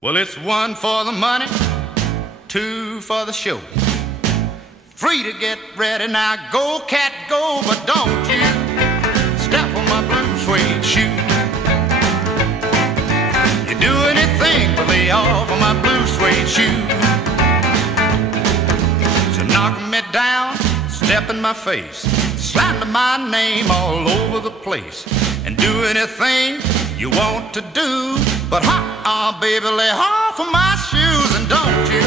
Well, it's one for the money, two for the show. Three to get ready, now go, cat, go, but don't you step on my blue suede shoe. You do anything but lay off on my blue suede shoe. So knock me down, step in my face, slander my name all over the place, and do anything you want to do, but baby, lay off of my shoes, and don't you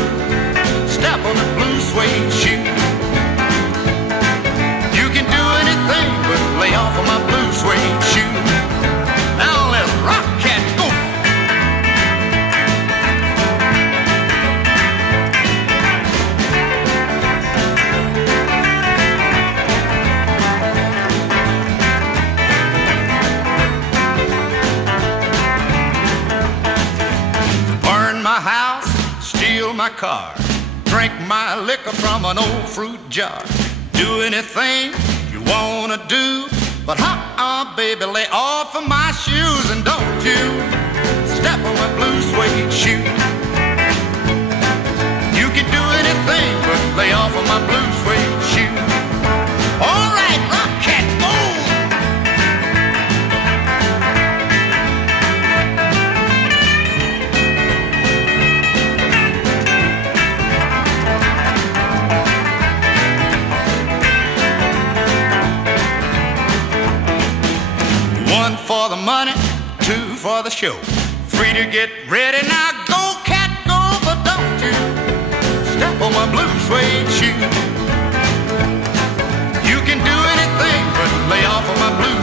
step on the blue suede shoe. You can do anything but lay off of my blue suede shoe. Now let's rock, cat, go. My house, steal my car, drink my liquor from an old fruit jar. Do anything you wanna do, but baby, lay off of my shoes, and don't you step on my blue suede shoe. You can do anything but lay off of my blue suede shoe. All right, rock, cat, go. One for the money, two for the show. Three to get ready, now go, cat, go, but don't you step on my blue suede shoe. You can do anything but lay off of my blue